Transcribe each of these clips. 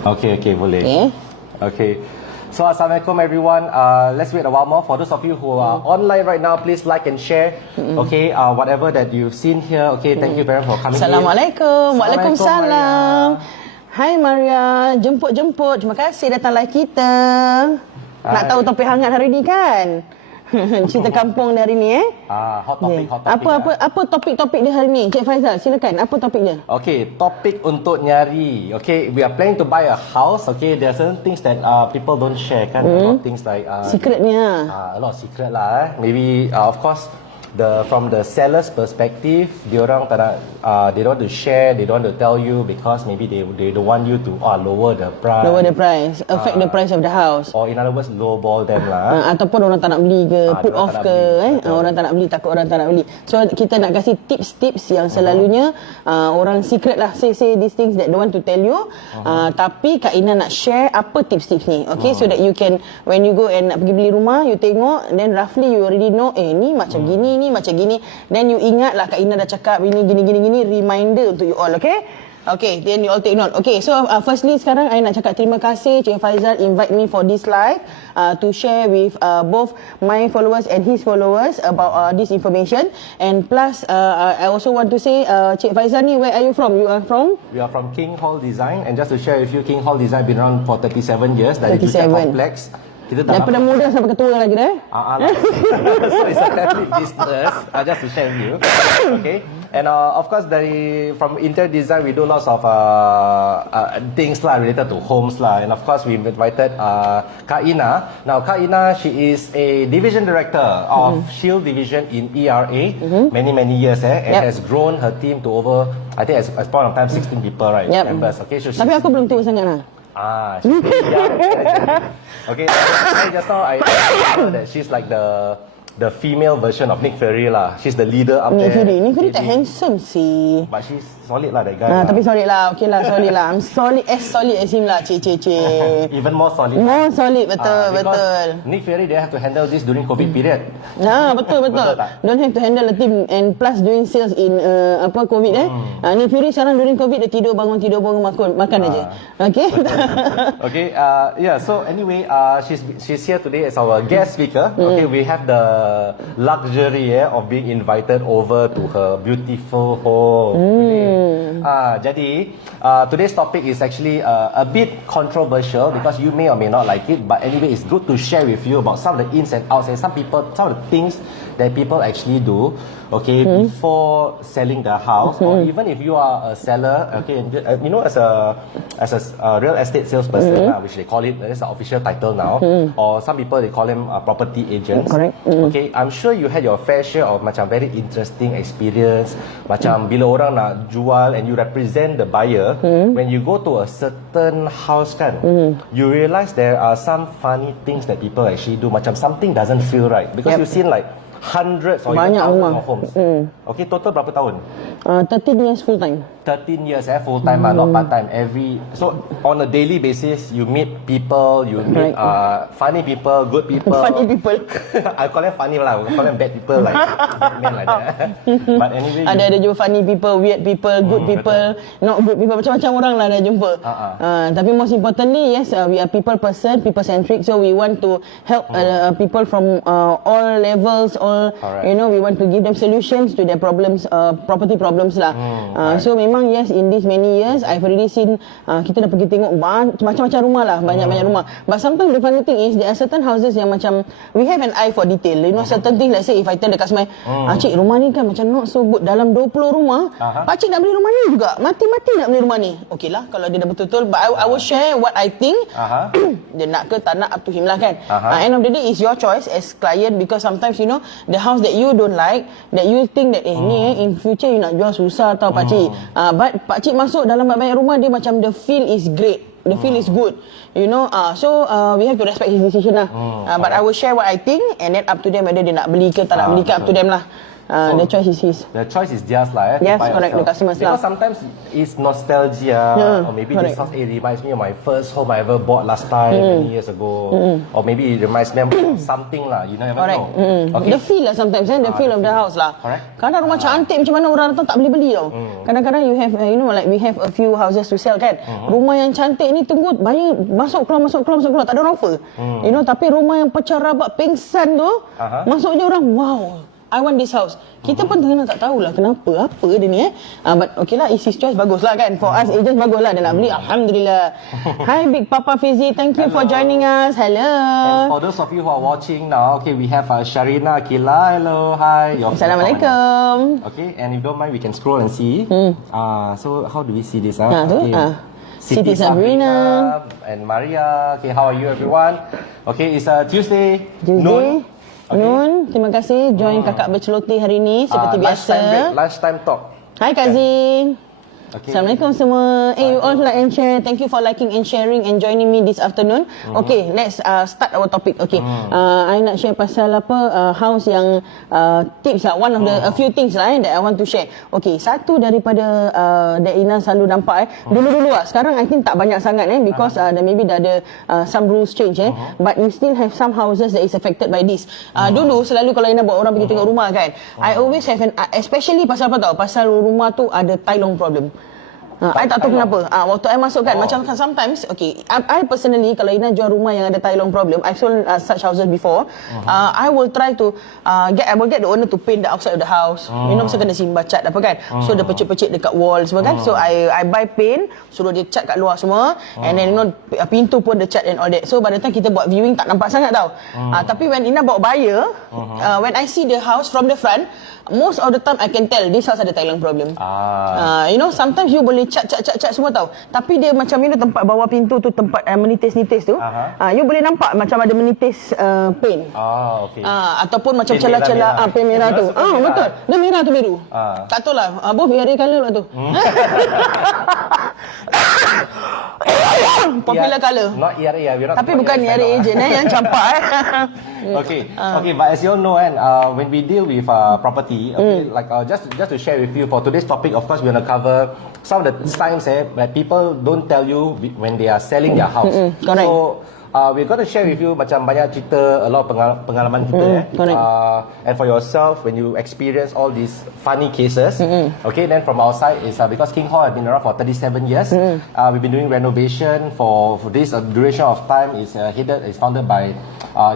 Okay, boleh. Okay. So, Assalamualaikum everyone. Let's wait a while more. For those of you who are online right now, please like and share. Okay, whatever that you've seen here. Okay, thank you very much for coming Assalamualaikum. in. Waalaikumsalam. Hai Maria, jemput. Terima kasih datang live kita. Nak tahu topik hangat hari ni kan? Cerita kampung hari ni hot topic. Apa topik-topik dia hari ni? Cik Faizal, silakan. Apa topik dia? Okay, topik untuk nyari. Okay, we are planning to buy a house. Okay, there are certain things that people don't share kan. A lot of things like secretnya. A lot of secret lah. Maybe of course from the seller's perspective, diorang tak nak, they don't want to share, they don't want to tell you because maybe they don't want you to lower the price. Affect the price of the house. Or in other words, lowball them lah. Ataupun orang tak nak beli ke, put off ke, orang tak nak beli, takut orang tak nak beli. So kita nak kasih tips-tips yang selalunya orang secret lah, say these things that don't want to tell you. Tapi Kak Ina nak share apa tips-tips ni, okay, so that you can, when you go and nak pergi beli rumah, you tengok, then roughly you already know, ni macam gini, ni macam gini, then you ingat lah Kak Ina dah cakap ini gini, reminder untuk you all, okay? Okay, then you all take note. Okay, so firstly sekarang I nak cakap terima kasih Cik Faizal invite me for this live to share with both my followers and his followers about this information. And plus I also want to say Cik Faizal ni, where are you from? You are from? We are from King Hall Design, and just to share with you, King Hall Design been around for 37 years dari Juta Complex. Daripada muda sampai ketua lagi dah. So it's a family business. Just to share with you. Okay. And of course from interior design we do lots of things lah related to homes lah. And of course we invited Kak Ina. Now Kak Ina, she is a division director of Shield Division in ERA many years and has grown her team to over, I think as point of time 16 people, right? Members. Okay. So tapi aku belum tua sangat lah. She's still young. Okay, I know that she's like the female version of Nick Fury lah. She's the leader up there. Nick Fury tak handsome sih. But she's solid lah, that guy. Tapi solid lah, okay lah, solid lah. I'm solid as him lah, cik. Even more solid. More solid, betul. Nick Fury, they have to handle this during COVID period. Betul. Don't have to handle a team and plus doing sales in COVID Nick Fury sekarang during COVID dia tidur bangun makan aja. Okay. Okay, so anyway, she's here today as our guest speaker. Okay, we have the luxury of being invited over to her beautiful home today. Jadi today's topic is actually a bit controversial because you may or may not like it, but anyway, it's good to share with you about some of the ins and outs and some of the things that people actually do, okay, before selling their house, or even if you are a seller, okay, you know, as a real estate salesperson, which they call it, that's the official title now, or some people they call them property agents. Correct. Okay, I'm sure you had your fair share of macam very interesting experience, macam bila orang nak jual and you represent the buyer, when you go to a certain house kan, you realize there are some funny things that people actually do, macam something doesn't feel right because you've seen like hundreds or even thousands of homes. Okay, total berapa tahun? 13 years full time. 13 years full time, not part time. So on a daily basis, you meet people, you meet funny people, good people. Funny people. I call them funny lah, I call them bad people like Batman like that. But anyway, ada jumpa funny people, weird people, good people, not good people, macam-macam orang lah dah jumpa. Tapi most importantly, yes, we are people centric, so we want to help people from all levels, you know, we want to give them solutions to their problems, property problems lah. So memang yes, in this many years I've already seen, kita dah pergi tengok macam-macam rumah lah, banyak-banyak rumah. But sometimes the funny thing is there are certain houses yang macam we have an eye for detail, you know, certain things. Let's say if I tell the customer, cik, rumah ni kan macam not so good, dalam 20 rumah pakcik nak beli rumah ni juga, mati-mati nak beli rumah ni. Okay lah, kalau dia dah betul-betul, but I will share what I think. Dia nak ke tak nak, up to him lah kan. End of the day is your choice as client, because sometimes you know the house that you don't like, that you think that ni in future you nak jual susah tau pakcik. But pakcik masuk dalam banyak rumah, dia macam the feel is great, the feel is good, you know. So we have to respect his decision lah. But I will share what I think, and then up to them whether dia nak beli ke tak nak beli ke, up to them lah. The choice is his. The choice is theirs lah. Yes, correct. The customers lah. Because sometimes it's nostalgia, or maybe this house reminds me of my first home I ever bought last time many years ago, or maybe it reminds me of something lah. You never know. Okay. The feel lah sometimes, the feel of the house lah. Correct. Kadang rumah cantik macam mana orang datang tak boleh beli tau. Kadang-kadang you have, like we have a few houses to sell kan. Rumah yang cantik ni tunggu bayar masuk keluar tak ada orang offer. Tapi rumah yang pecah rabak pengsan tu, masuk je orang, wow, I want this house. Kita pun tengah tak tahulah kenapa, apa dia ni but okay lah, it's his choice, bagus lah kan. For us agents bagus lah, dia nak beli, Alhamdulillah. Hi Big Papa Fizi, thank you for joining us. Hello. And for those of you who are watching now, okay, we have Sharina Akila. Hello, hi. Assalamualaikum. Okay, and if you don't mind, we can scroll and see. So how do we see this? Siti Sabrina and Maria. Okay, how are you everyone? Okay, it's Tuesday noon. Noon, terima kasih join kakak berceloteh hari ni seperti biasa. Lunchtime talk. Hai Kak Zin. Okay. Assalamualaikum semua. You all like and share. Thank you for liking and sharing and joining me this afternoon. Okay, let's start our topic. Okay, I nak share pasal house yang tips lah. One of the a few things lah that I want to share. Okay, satu daripada that Ina selalu nampak dulu-dulu lah. Sekarang I think tak banyak sangat because maybe dah ada some rules change but we still have some houses that is affected by this. Dulu selalu kalau Ina bawa orang pergi tengok rumah kan, I always have especially pasal apa tau? Pasal rumah tu ada tilong problem. I tak tahu kenapa. Waktu I masuk kan, macam sometimes, okay, I personally, kalau Ina jual rumah yang ada tilong problem, I've sold such houses before, I will try to, I will get the owner to paint the outside of the house. Masa kena simbah cat apa kan. So, dia pecik-pecik dekat wall semua kan. So, I buy paint, suruh dia cat kat luar semua, and then pintu pun dia cat and all that. So, by the time kita buat viewing, tak nampak sangat tau. Tapi when Ina bawa buyer, when I see the house from the front, most of the time I can tell this house ada tilong problem. Sometimes you boleh cat semua tau. Tapi dia macam tempat bawah pintu tu, tempat menitis-nitis tu. You boleh nampak macam ada menitis paint. Okay. Ataupun macam celah-celah paint merah tu. Betul. Dia merah tu biru. Tak tahu lah. Both area colour lah tu. Popular colour. Not area. Tapi bukan area agent yang campak Okay, but as you all know, when we deal with property, like just to share with you for today's topic, of course, we're gonna cover some of the signs that people don't tell you when they are selling their house. Correct. So we're going to share with you macam banyak cerita, a lot of pengalaman kita and for yourself when you experience all these funny cases. Okay, then from our side is because King Hall has been around for 37 years. We've been doing renovation for this duration of time. Is founded by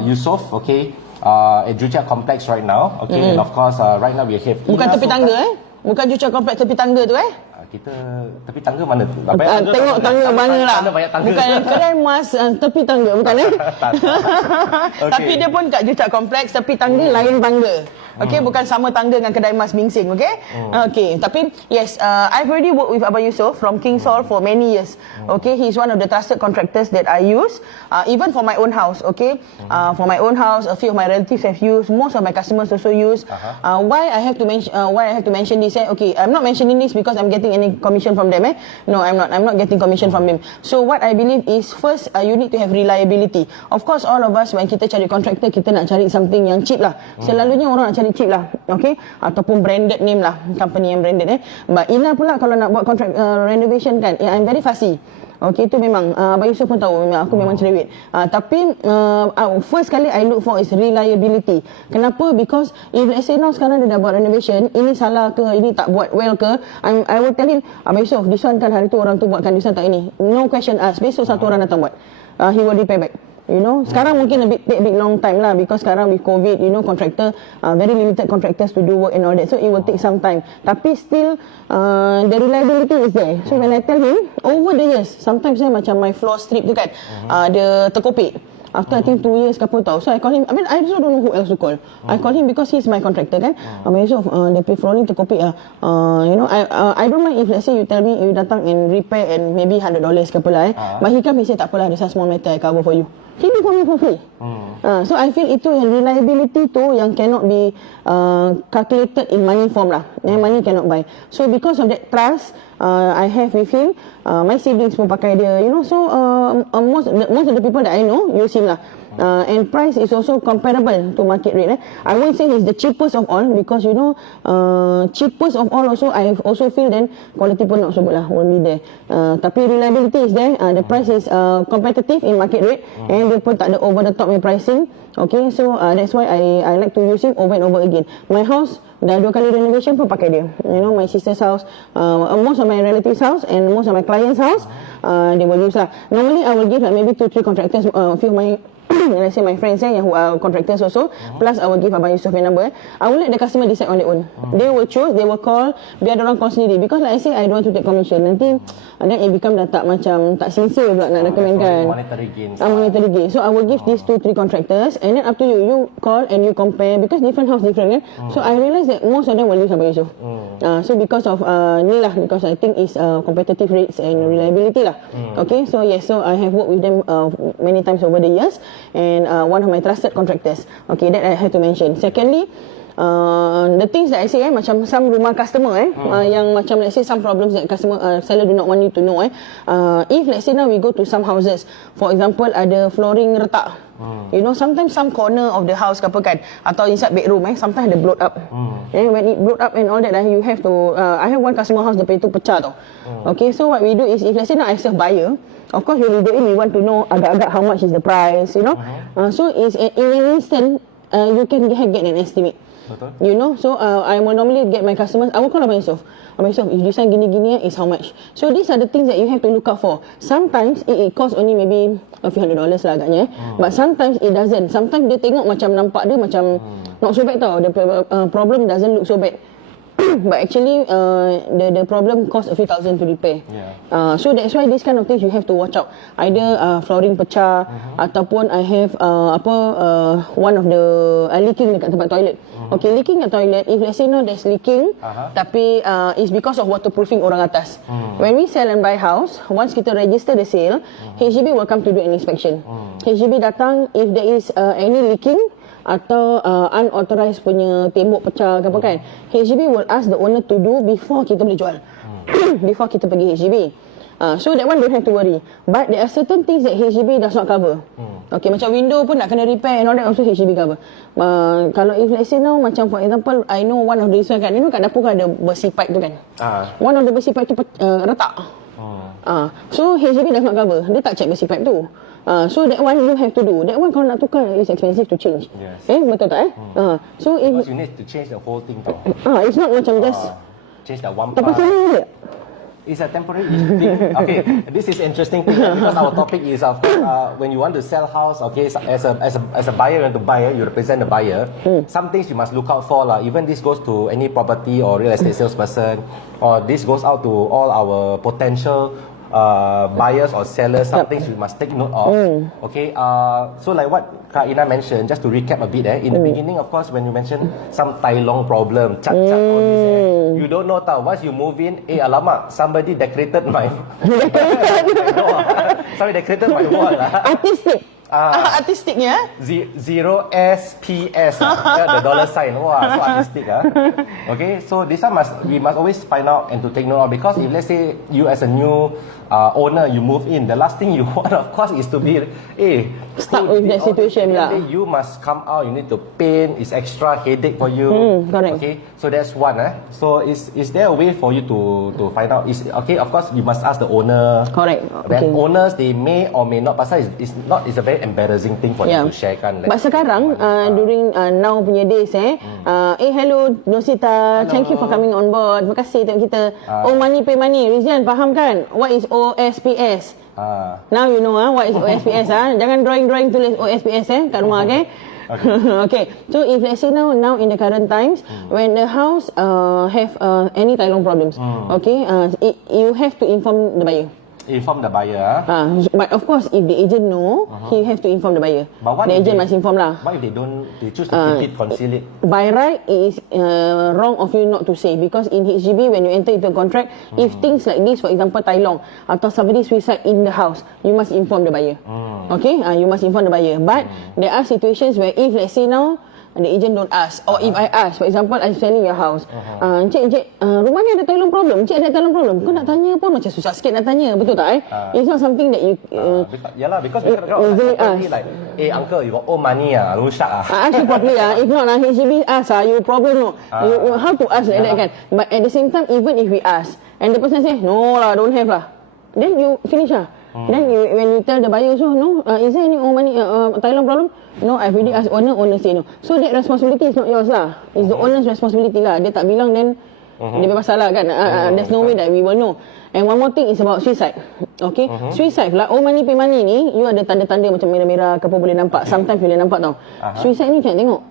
Yusof. Okay, at Jucha Complex right now. Okay, and of course right now we have bukan tepi tangga bukan Jucha Complex tepi tangga tu kita tepi tangga mana tu? Tengok tangga mana lah. Bukan kedai emas tepi tangga, bukan Tapi dia pun kat Jucha Complex, tepi tangga lain tangga. Okay, bukan sama tangga dengan kedai emas Mingsing, okay? Okay, tapi yes, I've already worked with Abang Yusof from King's Hall for many years. Okay, he's one of the trusted contractors that I use, even for my own house, okay? For my own house, a few of my relatives have used, most of my customers also use. Why I have to mention this? Okay, I'm not mentioning this because I'm getting any commission from them. No, I'm not getting commission from them. So what I believe is first, you need to have reliability. Of course, all of us when kita cari contractor, kita nak cari something yang cheap lah. Selalunya orang nak cari cheap lah, okay? Ataupun branded name lah, company yang branded But Ina pula kalau nak buat contract renovation kan, I'm very fussy. Okay, itu memang Abang Yusof pun tahu aku memang cerewet. Tapi first kali I look for is reliability. Kenapa? Because if let's say now sekarang dia dah buat renovation, ini salah ke, ini tak buat well ke, I will tell him, Abang Yusof, this one kan hari tu orang tu buatkan, this one tak ini. No question asked. Besok satu orang datang buat. He will repair back. Sekarang mungkin take big long time lah because sekarang with COVID, contractor, very limited contractors to do work and all that. So it will take some time. Tapi still, the reliability is there. So when I tell him, over the years, sometimes macam my floor strip tu kan, dia terkopik. After I think 2 years ke apa tau. So I call him, I also don't know who else to call. I call him because he's my contractor kan. Yusof, the flooring terkopik I don't mind if let's say you tell me you datang and repair and maybe $100 ke apa lah But he come and say tak apalah, there's a small matter I cover for you. He do for me for free. So I feel itu yang reliability tu yang cannot be calculated in money form lah. Money cannot buy. So because of that trust I have with him, my siblings pun pakai dia, so most of the people that I know use him lah. and price is also comparable to market rate. I won't say it's the cheapest of all because cheapest of all also I also feel then quality pun not so good lah, won't be there. Tapi reliability is there. The price is competitive in market rate and dia pun tak ada over the top in pricing. Okay, so that's why I like to use it over and over again. My house dah 2 kali renovation pun pakai dia. My sister's house, most of my relatives' house and most of my clients' house, they will use lah. Normally I will give like maybe 2-3 contractors, a few of my let's say my friends who are contractors also, plus I will give Abang Yusof your number. I will let the customer decide on their own. They will choose, they will call, biar orang call sendiri. Because like I say, I don't want to take commission. Nanti then it become dah tak macam, tak sincere pula nak recommend kan. Monetary gains. Monetary gain. So I will give these 2-3 contractors and then up to you. You call and you compare because different house different kan. So I realise that most of them will use Abang Yusof. So because of ni lah, because I think it's competitive rates and reliability lah. Okay, so yes, so I have worked with them many times over the years. And one of my trusted contractors. Okay, that I have to mention. Secondly, the things that I say macam some rumah customer yang macam let's say some problems that seller do not want you to know if let's say now we go to some houses, for example ada flooring retak, sometimes some corner of the house ke apa kan, atau inside bedroom sometimes ada bloat up. When it bloat up and all that you have to I have one customer house depan itu pecah tau. Okay, so what we do is if let's say now I serve buyer, of course when we go in we want to know agak-agak how much is the price, so it's in an instant you can get an estimate. Betul. So I will normally get my customers, I will call Abang Yusof. Abang Yusof, if this one gini-gini is how much? So these are the things that you have to look out for. Sometimes it costs only maybe a few $100 lah agaknya. But sometimes it doesn't. Sometimes dia tengok macam nampak dia macam not so bad tau. The problem doesn't look so bad. But actually the problem cost a few thousand to repair. So that's why this kind of things you have to watch out. Either flooring pecah ataupun I have one of the leaking dekat tempat toilet. Okay, leaking at toilet, if let's say no there's leaking, tapi it's because of waterproofing orang atas. When we sell and buy house, once kita register the sale, HDB will come to do an inspection. HDB datang, if there is any leaking atau unauthorized punya tembok pecah ke apa kan, HDB will ask the owner to do before kita boleh jual. Before kita pergi HDB. So that one don't have to worry. But there are certain things that HDB does not cover. Okay, macam window pun nak kena repair and all that also HDB cover. Kalau if let's say now macam for example I know one of the reason kan, kat dapur kan ada besi pipe tu kan. One of the besi pipe tu retak. So HDB does not cover. Dia tak check besi pipe tu. So that one you have to do. That one kalau nak tukar is expensive to change. Betul tak So because you need to change the whole thing tau. It's not macam just change that one part. It's a temporary thing. Okay, this is interesting thing because our topic is of when you want to sell house. Okay, so as a buyer and to buyer, you represent the buyer. Some things you must look out for lah. Even this goes to any property or real estate salesperson, or this goes out to all our potential buyers or sellers. Some things you must take note of. Okay, so like what Kak Ina mentioned, just to recap a bit in the beginning, of course, when you mentioned some Tai Long problem, cat all this, you don't know tau. Once you move in, alamak, somebody decorated my sorry, decorated my wall lah. Artistic. Artistiknya 0SPS the dollar sign. Wah, so artistic Okay, so this one we must always find out and to take note of, because if let's say you as a new owner, you move in, the last thing you want of course is to be stuck with that situation lah. You must come out, you need to paint, it's extra headache for you. Correct. Okay, so that's one So is there a way for you to find out? Is okay, of course you must ask the owner. Correct. Then owners, they may or may not, pasal it's a very embarrassing thing for them to share kan. But sekarang during now punya days hello Nosita, thank you for coming on board. Terima kasih tengok kita. Money pay money. Rizyan faham kan what is OSPS? Now you know what is OSPS. Jangan drawing tulis OSPS kat rumah. Okay. Okay. So if let's say now in the current times, when the house have any Tai Long problems, okay, you have to inform the buyer. Inform the buyer. But of course, if the agent know, he have to inform the buyer. But what the agent must inform lah. What if they choose to keep it, conceal it? By right, it is wrong of you not to say, because in HDB when you enter into a contract, if things like this, for example, Tai Long atau somebody suicide in the house, you must inform the buyer. Okay, you must inform the buyer. But there are situations where if let's say now the agent don't ask. Or if I ask, for example, I'm selling your house. Encik, rumah ni ada toilet problem. Encik ada toilet problem. Kau nak tanya pun macam susah sikit nak tanya. Betul tak? It's not something that you... because like, uncle, you got owe money rusak ask you properly If not HDB ask you problem no. You how to ask like that kan. But at the same time, even if we ask, and the person say, no lah, don't have lah. Then you finish Then when you tell the buyer also, no, is there any money Thailand problem? No, I've already asked owner say no. So that responsibility is not yours lah. It's the owner's responsibility lah. Dia tak bilang then dia berpasal lah kan. There's no way that we will know. And one more thing is about suicide. Okay, suicide lah. Money pay money ni, you ada tanda-tanda macam merah-merah ke apa boleh nampak. Sometimes boleh nampak tau. Suicide ni jangan tengok.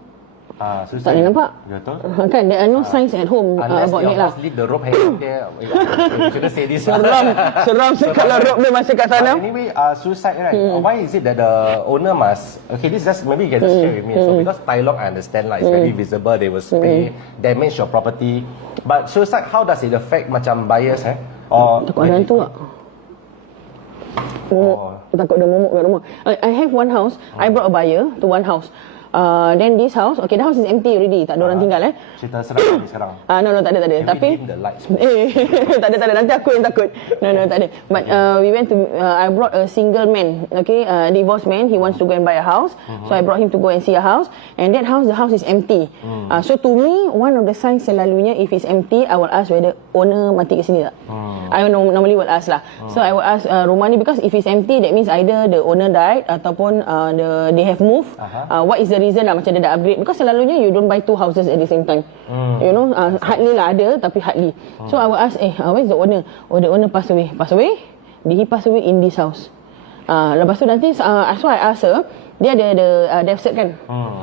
Tak boleh nampak. Betul. Kan, there are no signs at home about that lah. Leave the rope hanging there. You shouldn't say this. Seram kalau rope dia masih kat sana. Anyway, suicide right? Why is it that the owner must... Okay, this just maybe you can just share with me. So because Thailand, I understand like it's very visible. They will spray, damage your property. But suicide, how does it affect macam buyers? Or takut ada hantu tak? Takut dia momok kat rumah. I have one house. I brought a buyer to one house. Then this house, okay, the house is empty already. Tak ada orang tinggal Cerita seram ni sekarang. No, tak ada. Tapi dim the lights. tak ada. Nanti aku yang takut. No, tak ada. But we went to, I brought a single man, okay, divorced man. He wants to go and buy a house. So I brought him to go and see a house. And that house, the house is empty. So to me, one of the signs selalunya, if it's empty, I will ask whether owner mati kat sini tak. I normally will ask lah. So I will ask rumah ni, because if it's empty, that means either the owner died ataupun they have moved. What is the reason lah, macam dia dah upgrade, because selalunya you don't buy two houses at the same time. You know, hardly lah ada, tapi hardly. So I will ask, where's the owner? The owner pass away. Did he pass away in this house? Lepas tu nanti, so I ask her, dia ada death cert kan?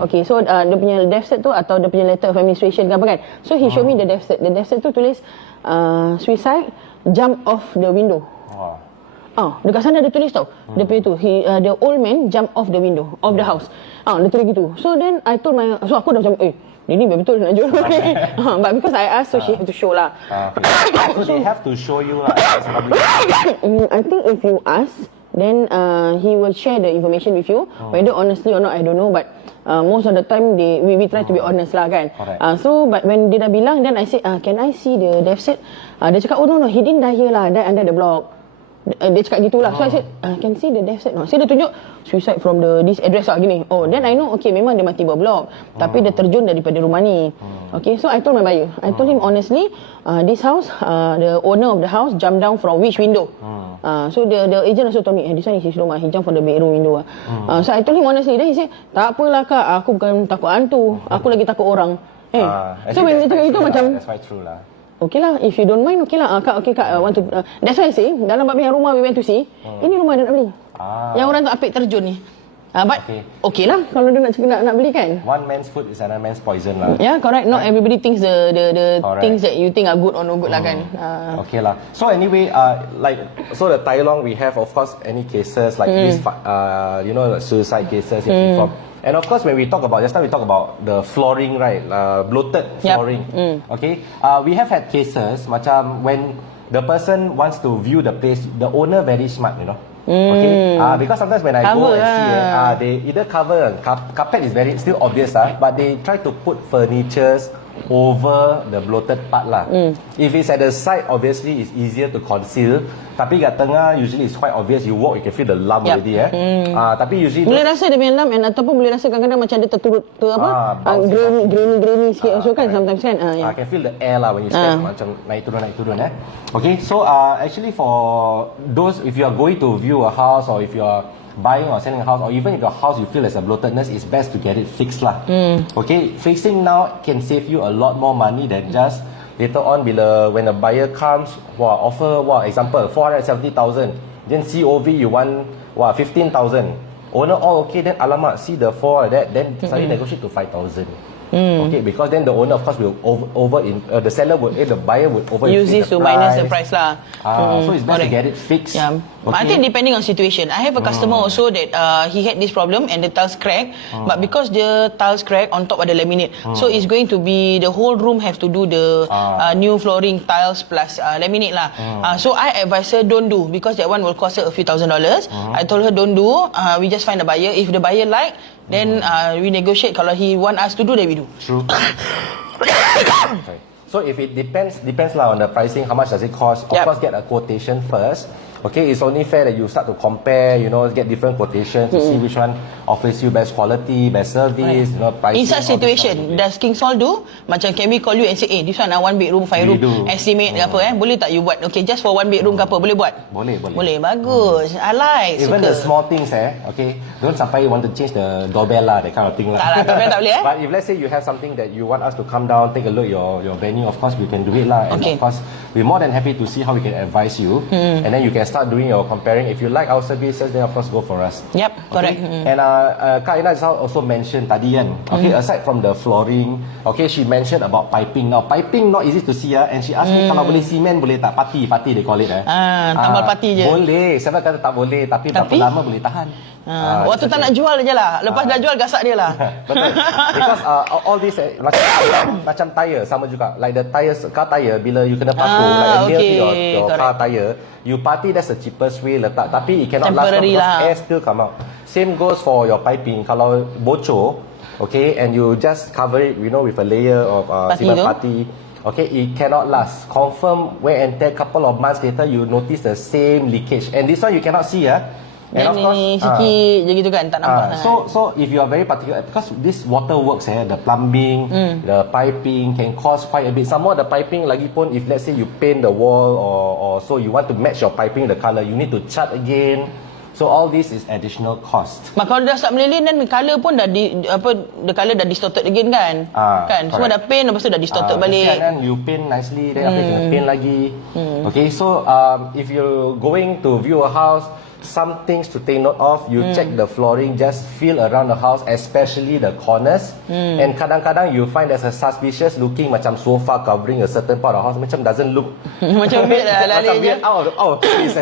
Okay, so dia punya death cert tu atau dia punya letter of administration ke apa kan? So he show me the death cert. The death cert tu tulis suicide, jump off the window. Dekat sana dia tulis tau. Dia punya tu, the old man jump off the window of the house. Dia tulis gitu. So then I told so aku dah macam, ini betul nak jual. But because I asked, so she have to show lah. So they have to show you lah. I think if you ask, then he will share the information with you. Whether honestly or not, I don't know. But most of the time we try to be honest lah kan. So but when dia dah bilang, then I said, can I see the death cert? Dia cakap, no, he didn't die here lah, died under the block. Dia cakap gitulah. So I said, can see the death cert no? So dia tunjuk suicide from this address lah gini. Then I know, okay, memang dia mati bawah blok, tapi dia terjun daripada rumah ni. Okay, so I told my buyer, I told him honestly, this house, the owner of the house jumped down from which window? So the agent also told me, this one is his room, he jumped from the bedroom window. So I told him honestly. Then he said, tak apalah kak, aku bukan takut hantu, aku lagi takut orang. So when dia cakap itu macam, that's quite true lah. Okay lah, if you don't mind, okay lah. Kak, want to... that's why I say, dalam bab yang rumah we went to see, ini rumah dia nak beli. Yang orang tu apik terjun ni. But, okay lah, kalau dia nak beli kan. One man's food is another man's poison lah. Yeah, correct. Not everybody thinks the things that you think are good or no good lah kan. Okay lah. So anyway, so the Thailand we have, of course, any cases like this, suicide cases in form. And of course, when we talk about, just now we talk about the flooring, right? Bloated flooring. Okay. We have had cases, macam when the person wants to view the place, the owner very smart, you know. Okay. Because sometimes when I go and see, they either cover, carpet is very still obvious, but they try to put furnitures over the bloated part lah. If it's at the side, obviously it's easier to conceal. Tapi kat tengah, usually it's quite obvious. You walk, you can feel the lump already. Tapi usually boleh rasa dia punya lump, ataupun boleh rasa kadang-kadang macam dia terturut grainy sikit also kan, sometimes kan. I can feel the air lah when you step, macam naik turun. Okay, so actually for those, if you are going to view a house, or if you are buying or selling a house, or even if your house you feel there's a bloatedness, it's best to get it fixed lah. Okay, fixing now can save you a lot more money than just later on when a buyer comes, offer, example 470,000, then COV you want 15,000, owner all okay, then alamak, see the 4 like that, then suddenly negotiate to 5,000. Okay, because then the owner of course will the seller would, the buyer would use this to minus the price lah. So it's best to get it fixed. Okay. I think depending on situation. I have a customer also that he had this problem and the tiles crack, but because the tiles crack on top ada laminate, so it's going to be the whole room have to do the new flooring, tiles plus laminate lah. So I advise her don't do, because that one will cost her a few $1,000s. I told her don't do. We just find a buyer. If the buyer like, Then we negotiate. Kalau he want us to do, then we do. True. Sorry. So if it depends lah on the pricing, how much does it cost? Of course, get a quotation first. Okay, it's only fair that you start to compare, get different quotations to see which one offers you best quality, best service, pricing. In such situation, does King Sol do? Macam can we call you and say, this one 1 bedroom, 5 room, estimate ke apa boleh tak you buat? Okay, just for 1 bedroom ke apa, boleh buat? Boleh, bagus. I like, even suka. the small things okay, don't sampai you want to change the doorbell lah, that kind of thing lah. Tak lah, doorbell tak boleh But if let's say you have something that you want us to come down, take a look your venue, of course we can do it lah. And of course, we're more than happy to see how we can advise you. And then you can start doing your comparing. If you like our services, then of course go for us. Yep, correct. And Kak Ina just also mentioned tadi kan, okay, aside from the flooring, okay, she mentioned about piping. Now piping not easy to see and she asked me kalau boleh cement boleh tak? Pati they call it tambal pati je. Boleh, siapa kata tak boleh, tapi berapa lama boleh tahan? Waktu tak nak jual je lah. Lepas dah jual, gasak dia lah. Betul. Because all this macam tire sama juga. Like the tires, car tire, bila you kena paku like a nail to your car tire, you party, that's the cheapest way letak. Tapi it cannot last long because air still come out. Same goes for your piping. Kalau bocor, okay, and you just cover it, with a layer of cement putty, okay, it cannot last. Confirm wear and tear, couple of months later, you notice the same leakage. And this one you cannot see, and of course, sikit je gitu kan, tak nampak. So if you are very particular, because this water works, the plumbing, the piping can cost quite a bit. Some more the piping lagi pun, if let's say you paint the wall or so you want to match your piping the color, you need to chart again. So all this is additional cost. Mak kalau dah start meleleh, then color pun dah the color dah distorted again kan? Kan? Semua dah paint, lepas tu dah distorted balik. Then you paint nicely, then after you kena paint lagi. Okay, so if you're going to view a house, some things to take note of, you check the flooring, just feel around the house, especially the corners. And kadang-kadang you find there's a suspicious looking macam sofa covering a certain part of the house, macam doesn't look macam weird lah, macam weird out of place.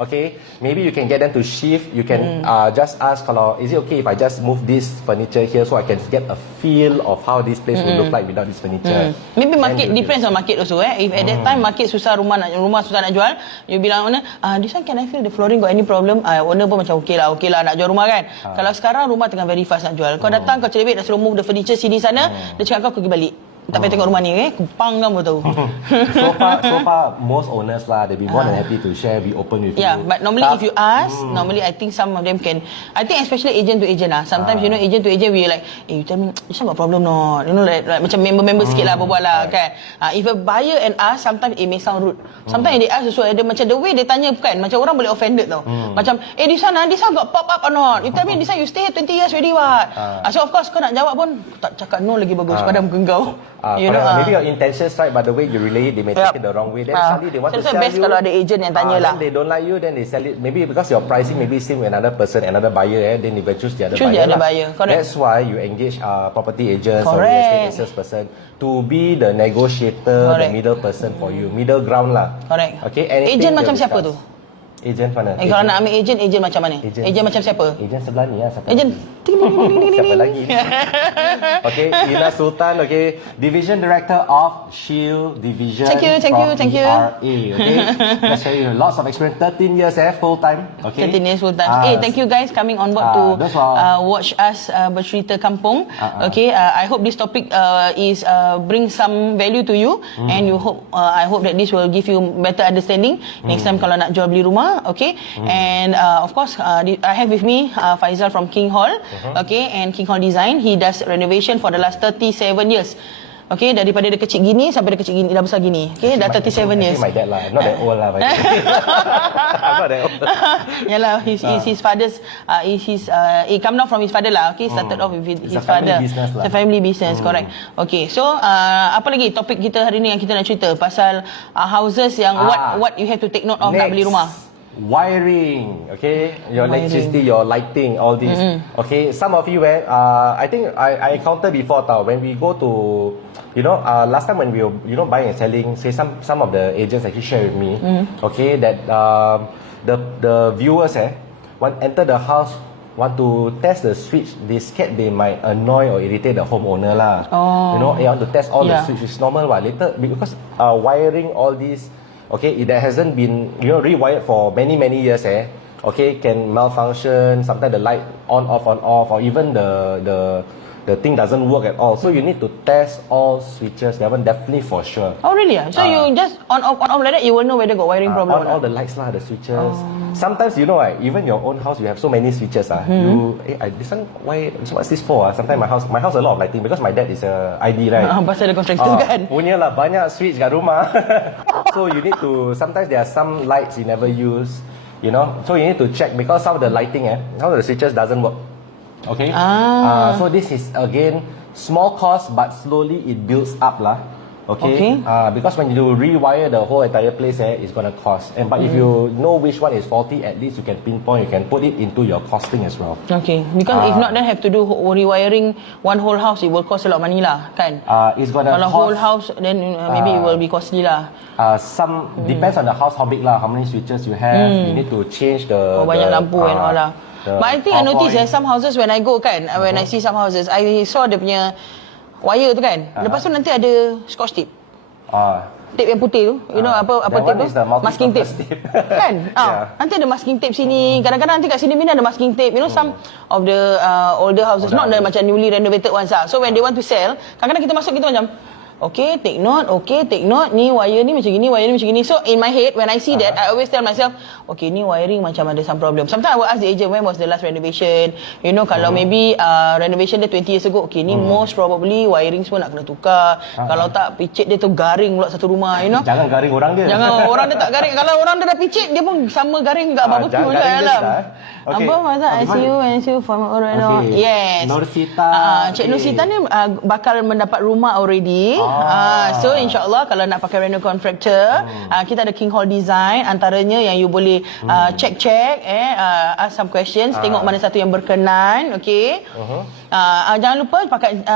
Okay, maybe you can get them to shift. You can just ask kalau, is it okay if I just move this furniture here so I can get a feel of how this place will look like without this furniture. Maybe market depends on market also. If at that time market susah, rumah susah nak jual, you bilang owner, this one can I feel the flooring got any problem? Owner pun macam okey lah nak jual rumah kan. Kalau sekarang rumah tengah very fast nak jual, kau datang, kau celebek dah suruh move the furniture sini sana, dia cakap kau pergi balik, tak payah tengok rumah ni, kupang kamu tahu. So far most owners lah, they be more than happy to share, be open with you. Yeah, but normally if you ask, normally I think some of them can, I think especially agent to agent lah. Sometimes agent to agent we like, you tell me this one got problem not? Like macam member sikit lah berbual lah kan. If a buyer and ask, sometimes it may sound rude. Sometimes they ask also, ada macam the way they tanya kan, macam orang boleh offended tau. Macam this one got pop up or not? You tell me this one you stay here 20 years already what? So of course kau nak jawab pun tak cakap no lagi bagus pada muka kau. Maybe your intentions right, but the way you relay it, they may take it the wrong way. Then suddenly they want to sell best you. Kalau ada agent yang tanya lah. Then they don't like you, then they sell it. Maybe because your pricing maybe same with another person, another buyer, then they will choose the other buyer. Correct. That's why you engage property agents or real estate salesperson to be the negotiator, the middle person for you, middle ground lah. Correct. Okay. Agent macam siapa tu? Agent mana? Kalau nak ambil agent macam mana? Agent macam siapa? Agent sebelah ni lah. Agent. Siapa lagi? Okay, Ina Sultan, okay, Division Director of Shield Division. Thank you. ERA, okay. Let's show you lots of experience, 13 years full time. Okay. 13 years full time. Thank you guys coming on board to watch us bercerita kampung. Okay, I hope this topic is bring some value to you, and I hope that this will give you better understanding next time kalau nak jual beli rumah. Okay, and of course I have with me Faizal from King Hall. Okay, and King Hall Design, he does renovation for the last 37 years. Okay, daripada dia kecil gini sampai dia kecil gini, dah besar gini. Okay, dah 37 years. My dad lah, not that old lah. I'm not that old. Yalah, his father's, he come down from his father lah. Okay, started off with his father. It's a family business, correct. Okay, so apa lagi topik kita hari ni yang kita nak cerita pasal houses yang what you have to take note of nak beli rumah. Wiring, okay, your electricity, your lighting, all this. Okay, some of you I think I encountered before when we go to, last time when we were buying and selling, say some of the agents actually share with me, okay, that the viewers enter the house, want to test the switch, they scared they might annoy or irritate the homeowner lah. They want to test all the switch, which is normal later because wiring all these. Okay, it hasn't been rewired for many years. okay, can malfunction. Sometimes the light on off, or even the thing doesn't work at all. So you need to test all switches. That one definitely for sure. Oh really? So you just on off like that, you will know whether got wiring problem. On all the lights lah, the switches. Sometimes you know, even your own house, you have so many switches. This one, what's this for? Sometimes my house a lot of lighting because my dad is a ID, right? Pasal ada contractor kan. Punya lah banyak switch kat rumah. So you need to. Sometimes there are some lights you never use. You know, so you need to check because some of the lighting, some of the switches doesn't work. Okay. So this is again small cost, but slowly it builds up lah. Okay. Because when you rewire the whole entire place, it's gonna cost. But if you know which one is faulty, at least you can pinpoint. You can put it into your costing as well. Okay. Because if not, then have to do rewiring one whole house. It will cost a lot of money lah, kan? It's gonna kalau cost, whole house, then maybe it will be costly lah. Some depends on the house how big lah, how many switches you have. You need to change the. Banyak lampu and all lah. But I think I notice some houses when I go kan, when I see some houses, I saw dia punya wire tu kan. Lepas tu nanti ada scotch tape. Tape yang putih tu, you know apa tape tu? Masking tape. Kan? Nanti ada masking tape sini. Kadang-kadang nanti kat sini ada masking tape. You know some of the older houses, not the macam newly renovated ones lah. So when they want to sell, kadang-kadang kita masuk kita macam okay, take note. Ni wire ni macam gini, wire ni macam gini. So in my head, when I see that, I always tell myself, okay, ni wiring macam ada some problem. Sometimes I will ask the agent, when was the last renovation? You know, kalau maybe renovation dia 20 years ago, okay, ni most probably wiring semua nak kena tukar. Kalau tak, picit dia tu garing pula satu rumah, you know. Jangan garing orang dia. Jangan orang dia tak garing. Kalau orang dia dah picit, dia pun sama garing kat barbecue juga dalam. Okay. Apa masa I see you from Orano. Yes. Nur Sita. Cik Nur Sita ni bakal mendapat rumah already. So insyaAllah kalau nak pakai reno contractor, kita ada King Hall Design. Antaranya yang you boleh check, ask some questions, tengok mana satu yang berkenan. Okay. Jangan lupa pakai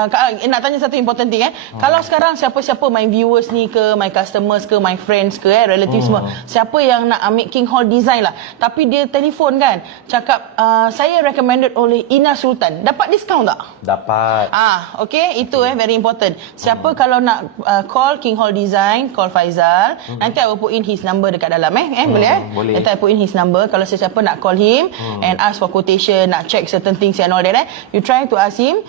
nak tanya satu important thing. Kalau sekarang siapa-siapa my viewers ni ke, my customers ke, my friends ke, relatives semua, siapa yang nak ambil King Hall Design lah, tapi dia telefon kan, cakap saya recommended oleh Ina Sultan, dapat diskaun tak? Dapat. Okay, itu very important. Siapa kalau nak call King Hall Design, call Faizal. Nanti I will put in his number dekat dalam boleh? Boleh. Nanti I put in his number. Kalau sesiapa nak call him and ask for quotation, nak check certain things and all that, you try to ask him.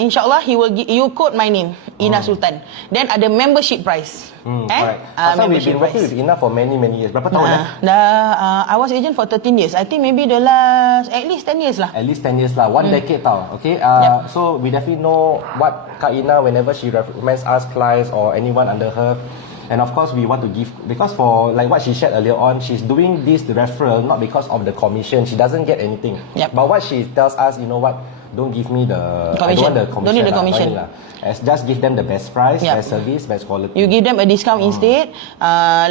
InsyaAllah he will you quote my name, Ina Sultan. Then ada membership price. Alright. Pasal we've been working with Ina for many years. Berapa tahun I was agent for 13 years. I think maybe the last at least 10 years lah. At least 10 years lah. 1 decade tau. Okay. So we definitely know what Kak Ina, whenever she recommends us clients or anyone under her. And of course, we want to give, because for like what she shared earlier on, she's doing this referral not because of the commission. She doesn't get anything. But what she tells us, you know what? Don't give me the commission. I don't want the commission. Don't need the commission. Just give them the best price, best service, best quality. You give them a discount instead.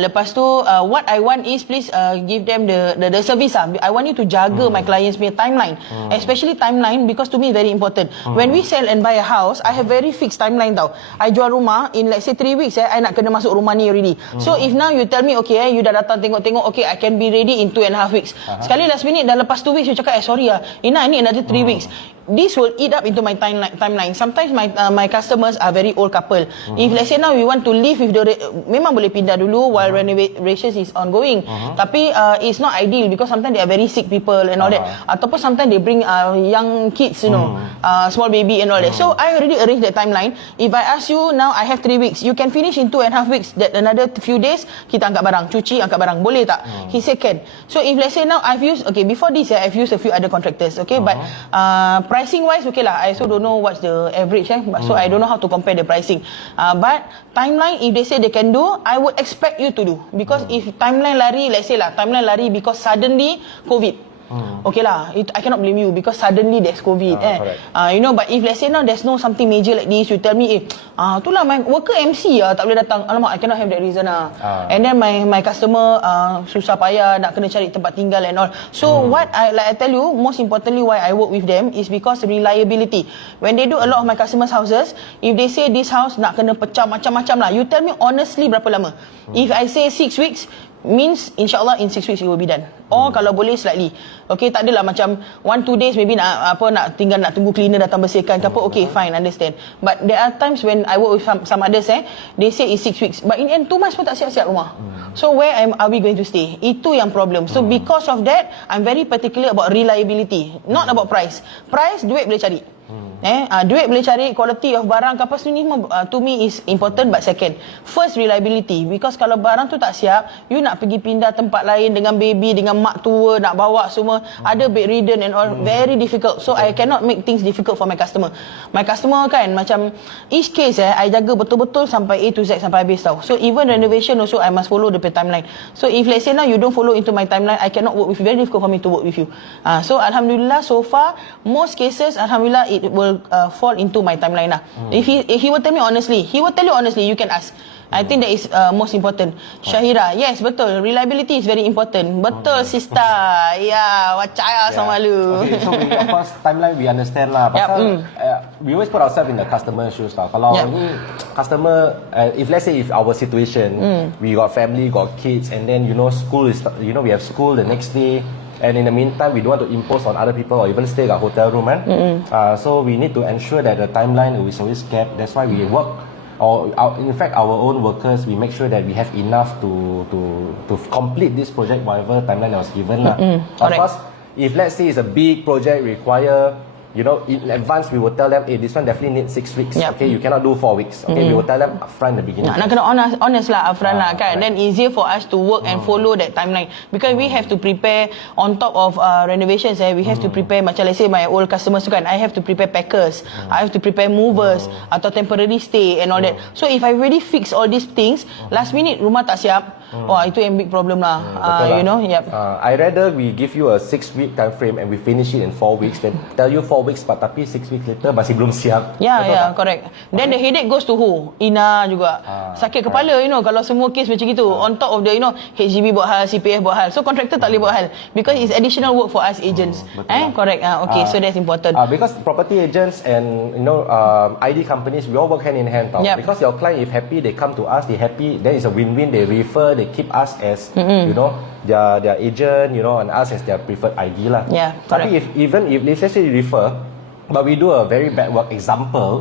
Lepas tu, what I want is please give them the service. I want you to jaga my clients punya timeline, especially timeline, because to me very important. When we sell and buy a house, I have very fixed timeline tau. I jual rumah in let's say 3 weeks, I nak kena masuk rumah ni already. So if now you tell me okay, you dah datang tengok-tengok, okay, I can be ready in 2.5 weeks. Sekali last minute dah lepas 2 weeks, you cakap sorry Ina, ni another 3 weeks. This will eat up into my timeline. Sometimes my customers are very old couple. If let's say now we want to live with memang boleh pindah dulu while renovation is ongoing. Tapi it's not ideal because sometimes they are very sick people and all that. Ataupun sometimes they bring young kids, you know, small baby and all that. So I already arranged that timeline. If I ask you now, I have 3 weeks. You can finish in 2.5 weeks. That another few days kita angkat barang, cuci angkat barang, boleh tak? He said can. So if let's say now I've used before this I've used a few other contractors. But pricing wise, okay lah. I also don't know what's the average, so I don't know how to compare the pricing. But timeline, if they say they can do, I would expect you to do. Because if timeline lari, let's say lah, timeline lari because suddenly COVID. Okay lah, I cannot blame you because suddenly there's COVID. You know, but if let's say now there's no something major like this, you tell me, itulah my worker MC tak boleh datang. Alamak, I cannot have that reason And then my customer susah payah nak kena cari tempat tinggal and all. So what I tell you, most importantly why I work with them is because reliability. When they do a lot of my customers' houses, if they say this house nak kena pecah macam-macam lah, you tell me honestly berapa lama. If I say 6 weeks, means insyaAllah in 6 weeks it will be done. Or kalau boleh slightly. Okay, tak adalah macam 1-2 days maybe nak tinggal nak tunggu cleaner datang bersihkan ke apa. Okay, fine, understand. But there are times when I work with some others, they say it's 6 weeks. But in end 2 months pun tak siap-siap rumah. So where are we going to stay? Itu yang problem. So because of that, I'm very particular about reliability, not about price. Price, duit boleh cari. Duit boleh cari, quality of barang apa semua to me is important, but second, first reliability, because kalau barang tu tak siap, you nak pergi pindah tempat lain dengan baby, dengan mak tua nak bawa semua, ada bedridden and all, very difficult. So I cannot make things difficult for my customer. My customer kan macam each case I jaga betul-betul sampai A to Z sampai habis tau. So even renovation also I must follow the timeline. So if let's say now you don't follow into my timeline, I cannot work with you, very difficult for me to work with you. So alhamdulillah, so far most cases alhamdulillah it will fall into my timeline lah. If he will tell me honestly, he will tell you honestly, you can ask. I think that is most important. Syahira, yes, betul. Reliability is very important. Betul, sister. Ya, wacaya sama lu. Okay, so of course, timeline we understand lah. Pasal, we always put ourselves in the customer's shoes lah. Kalau ni customer, if let's say if our situation, we got family, got kids, and then school is, we have school the next day. And in the meantime, we don't want to impose on other people or even stay at a hotel room. So we need to ensure that the timeline is always kept. That's why we work, in fact, our own workers, we make sure that we have enough to complete this project, whatever timeline that was given. Of course, if let's say it's a big project, require, in advance we will tell them, hey, this one definitely needs 6 weeks. Okay, you cannot do 4 weeks. Okay, we will tell them upfront in the beginning. Nak kena honest lah upfront lah kan. Then easier for us to work and follow that timeline, because we have to prepare on top of renovations. We have to prepare macam let's say my old customers kan, I have to prepare packers, I have to prepare movers atau temporary stay and all that. So if I really fix all these things, last minute rumah tak siap, itu yang big problem lah. I rather we give you a 6-week time frame and we finish it in 4 weeks than tell you 4 weeks but tapi 6 weeks later masih belum siap. Correct. Then the headache goes to who? Ina juga. Sakit kepala kalau semua case macam gitu. On top of the HGB buat hal, CPF buat hal. So contractor tak boleh buat hal because it's additional work for us agents. Correct. Okay, so that's important. Because property agents and ID companies, we all work hand in hand tau. Because your client if happy, they come to us, they happy, then it's a win-win. They refer, they keep us as their agent, and us as their preferred ID lah. Tapi if let's say you refer, but we do a very bad work example,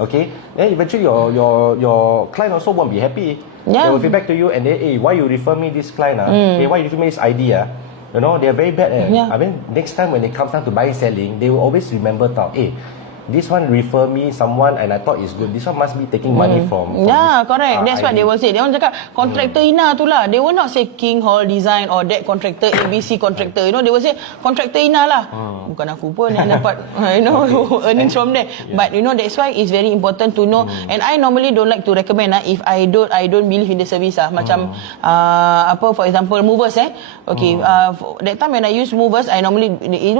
okay, then eventually your client also won't be happy. They will feedback to you and they, hey, why you refer me this client? Hey, why you refer me this ID? They are very bad. I mean, next time when it comes down to buying selling, they will always remember hey, this one refer me someone and I thought it's good. This one must be taking money from correct. That's what they will say. They will cakap contractor Ina tu lah. They will not say King Hall Design or that contractor ABC contractor. They will say contractor Ina lah. Bukan aku pun yang dapat earnings from there. But that's why it's very important to know. And I normally don't like to recommend if I don't believe in the service Macam for example movers okay, that time when I use movers, I normally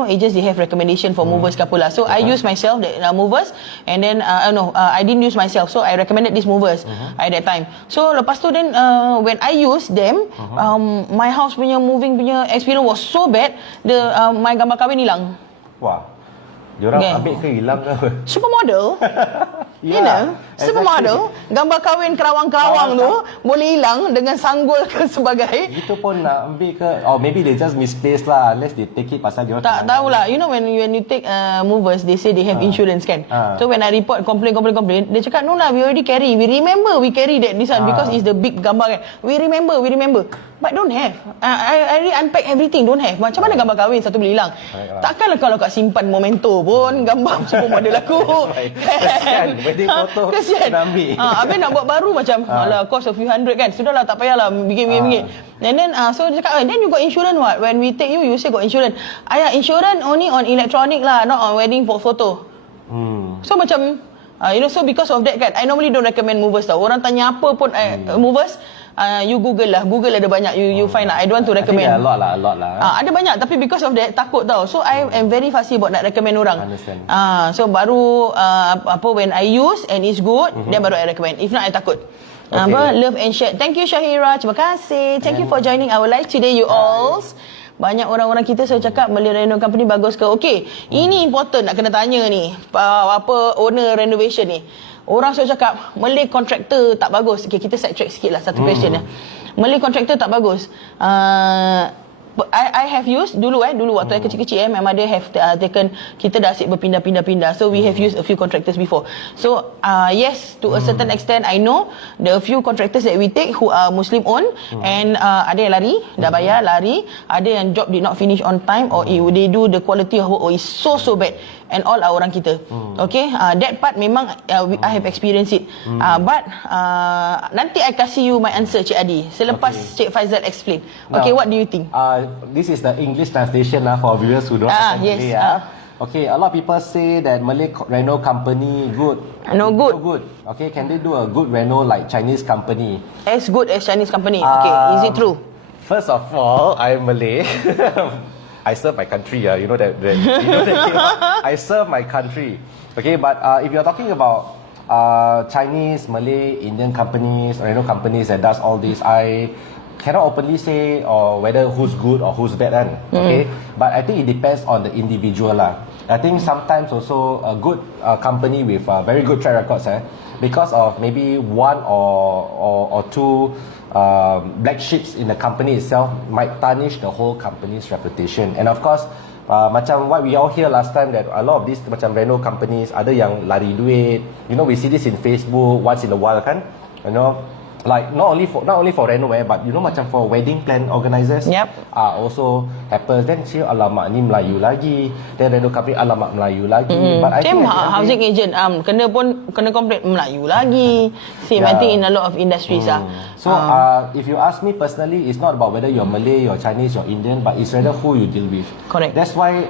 agents they have recommendation for movers ke apa lah. So I use myself movers, and then I didn't use myself, so I recommended these movers at that time. So lepas tu then when I use them, my house punya moving punya experience was so bad, my gambar kahwin hilang. Wah, diorang ambil ke hilang ke? Supermodel. Supermodel, gambar kahwin kerawang-kerawang tu boleh hilang dengan sanggul ke sebagai. Itu pun nak ambil ke, or maybe they just misplaced lah, unless they take it pasal diorang tak tahulah. When you take movers, they say they have insurance kan. So when I report complain, dia cakap no lah, we already carry, we remember we carry this one because it's the big gambar kan. We remember, but don't have. I really unpack everything, don't have. Macam mana gambar kahwin satu boleh hilang? Takkanlah kalau kat simpan memento pun gambar supermodel aku kan. Wedding photo nak ambil. Habis nak buat baru macam cost a few hundred kan. Sudahlah, tak payahlah bikin. And then so dia cakap, then you got insurance what? When we take you say got insurance. Insurance only on electronic lah, not on wedding photo. So macam so because of that kan, I normally don't recommend movers tau. Orang tanya apa pun movers, you Google ada banyak, you find lah. I don't want to recommend. A lot lah. Ada banyak, tapi because of that takut tau. So I am very fussy about nak recommend orang. Understand. So baru when I use and it's good, then baru I recommend. If not, I takut. Love and share. Thank you Syahira, terima kasih. Thank you for joining our live today you all. Banyak orang-orang kita saya cakap Malay Reno Company bagus ke? Okay, ini important nak kena tanya ni. Owner renovation ni. Orang saya cakap Malay contractor tak bagus. Okay, kita side track sikit lah satu question. Malay contractor tak bagus. I have used dulu waktu I kecil-kecil my mother have taken, kita dah asyik berpindah-pindah. So we have used a few contractors before. So yes, to a certain extent I know the few contractors that we take who are Muslim owned, and ada yang lari, dah bayar lari, ada yang job did not finish on time, or they do the quality of work is so bad, and all are orang kita. Okay, that part memang I have experienced it. But nanti I kasih you my answer, Cik Adi, selepas Cik Faizal explain. Okay, what do you think? This is the English translation for viewers who don't understand Malay. Okay, a lot of people say that Malay reno company good. No good. No good. Okay, can they do a good reno like Chinese company? As good as Chinese company. Okay, is it true? First of all, I'm Malay. I serve my country. You know that. I serve my country. Okay, but if you're talking about Chinese, Malay, Indian companies, reno companies that does all this, I cannot openly say whether who's good or who's bad, okay? But I think it depends on the individual lah. I think sometimes also a good company with very good track records, because of maybe one or two black sheeps in the company itself might tarnish the whole company's reputation. And of course, macam what we all hear last time, that a lot of these macam reno companies ada yang lari duit. You know, we see this in Facebook once in a while kan. You know, like not only for reno but you know macam for wedding plan organisers also happens. Then say alamak ni Melayu lagi, then reno company alamak Melayu lagi. But I think housing agent kena complain Melayu lagi. Same I think in a lot of industries So if you ask me personally, it's not about whether you're Malay, you're Chinese, you're Indian, but it's rather who you deal with. Correct. That's why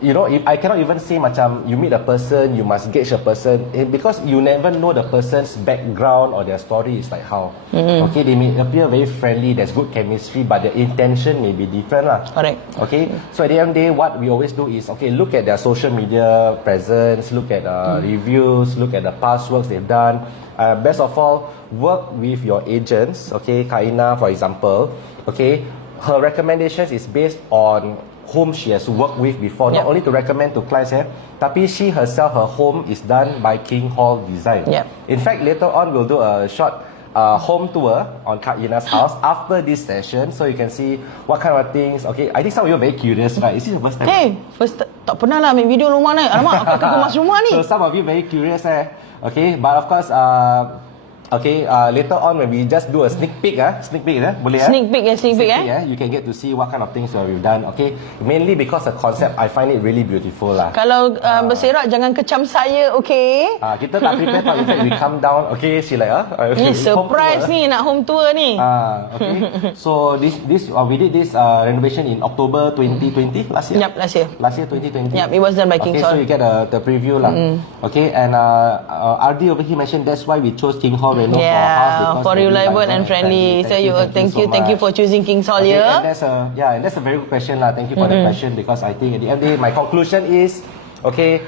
you know, if I cannot even say macam you meet a person, you must gauge a person, because you never know the person's background or their story is like how. Okay, they may appear very friendly, there's good chemistry, but their intention may be different lah. Correct. Okay, so at the end of the day, what we always do is, okay, look at their social media presence, look at reviews, look at the past works they've done. Best of all, work with your agents. Okay, Kaina, for example, okay, her recommendations is based on whom she has worked with before, not only to recommend to clients, tapi she herself, her home is done by King Hall Design. In fact, later on we'll do a short home tour on Kak Ina's house after this session, so you can see what kind of things. Okay, I think some of you are very curious, right? Is this the first time? Hey, tak pernah lah main video rumah ni. Alamak, aku kemas rumah ni. So some of you very curious, okay, but of course, okay, later on when we just do a sneak peek, boleh Sneak peek, you can get to see what kind of things we've done. Okay, mainly because the concept, I find it really beautiful lah. Kalau berserak jangan kecam saya, okay? Kita tak prepare tau. In fact, we come down, okay, she like ni surprise ni, nak home tour ni. Okay, so this we did this renovation in October 2020 last year. Yep, last year. Last year 2020. Yep, it was done by King Hall. Okay, so you get the preview lah. Okay, and RD over here mentioned that's why we chose King Hall for our house, for reliable and friendly. So thank you for choosing King Hall. And that's a very good question lah. Thank you for the question, because I think at the end of the day, my conclusion is, okay,